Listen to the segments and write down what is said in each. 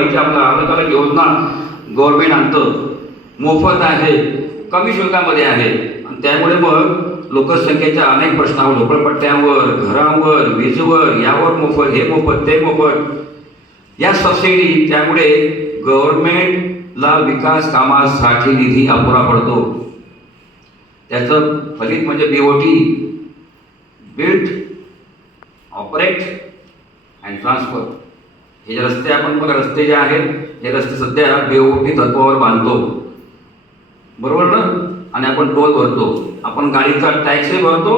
पाहिजे. आपल्याला अलग अलग योजना गव्हर्नमेंट आणतं, मोफत आहे, कमी शुल्कामध्ये आहे. आणि त्यामुळे मग लोकसंख्येच्या अनेक प्रश्नावर, झोपडपट्ट्यांवर, घरांवर, वीजवर, यावर मोफत, हे मोफत, ते मोफत, या सबसिडी, त्यामुळे गव्हर्नमेंटला विकास कामासाठी निधी अपुरा पडतो. त्याचं फलित म्हणजे BOT, build, operate and transfer. हे जे रस्ते, आपण बघा रस्ते जे आहेत, हे रस्ते सध्या बीओटी तत्वावर बांधतो, बरोबर ना. आणि आपण टोल भरतो, आपण गाडीचा टॅक्सही भरतो,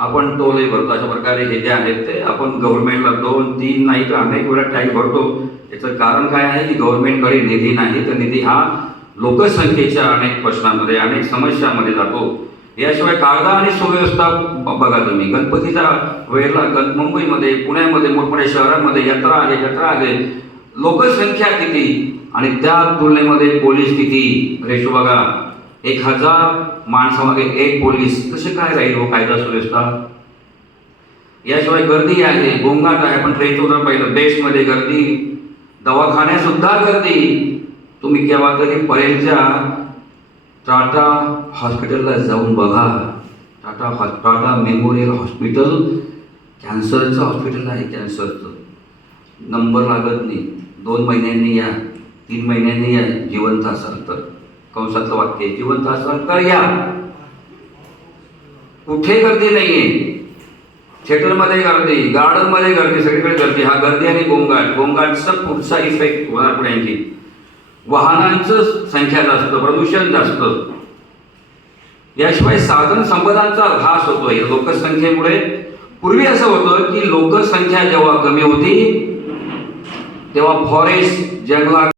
आपण टोलही भरतो. अशा प्रकारे हे जे आहेत ते आपण गव्हर्नमेंटला 2-3 नाही तर अनेक वेळा टॅक्स भरतो. याचं कारण काय आहे की गव्हर्नमेंटकडे निधी नाही. तर निधी हा लोकसंख्येच्या अनेक प्रश्नांमध्ये, अनेक समस्यांमध्ये जातो. याशिवाय कायदा आणि सुव्यवस्था बघा तुम्ही, गणपतीच्या वेळेला मुंबईमध्ये, पुण्यामध्ये, मोठमोठ्या शहरांमध्ये जत्रा आहे, लोकसंख्या किती आणि त्या तुलनेमध्ये पोलीस किती, रेशो बघा. 1000 माणसामागे 1 पोलीस, कसे काय राहील हो कायदा सुव्यवस्था. याशिवाय गर्दी आहे, गोंगाट आहे. आपण ट्रेनचं उदाहरण पाहिलं, बेस्टमध्ये गर्दी, दवाखान्यात सुद्धा गर्दी. तुम्ही केव्हा तरी परेलच्या टाटा हॉस्पिटलला जाऊन बघा. टाटा मेमोरियल हॉस्पिटल कॅन्सरचं हॉस्पिटल आहे, कॅन्सरचं. नंबर लागत नाही, 2 महिन्यांनी या, 3 महिन्यांनी या, जिवंत असाल तर. कंसातलं वाक्य, जिवंत असाल तर या. कुठे गर्दी नाहीये, थिएटरमध्ये गर्दी, गार्डनमध्ये गर्दी, सगळीकडे गर्दी. हा गर्दी आणि गोंगाटचा पुढचा इफेक्ट होणार पुढे. वाहनांचं संख्या जास्त, प्रदूषण जास्त. याशिवाय साधन संपदांचा ऱ्हास होतोय लोकसंख्येमुळे. पूर्वी असं होतं की लोकसंख्या जेव्हा कमी होती तेव्हा फॉरेस्ट, जंगलात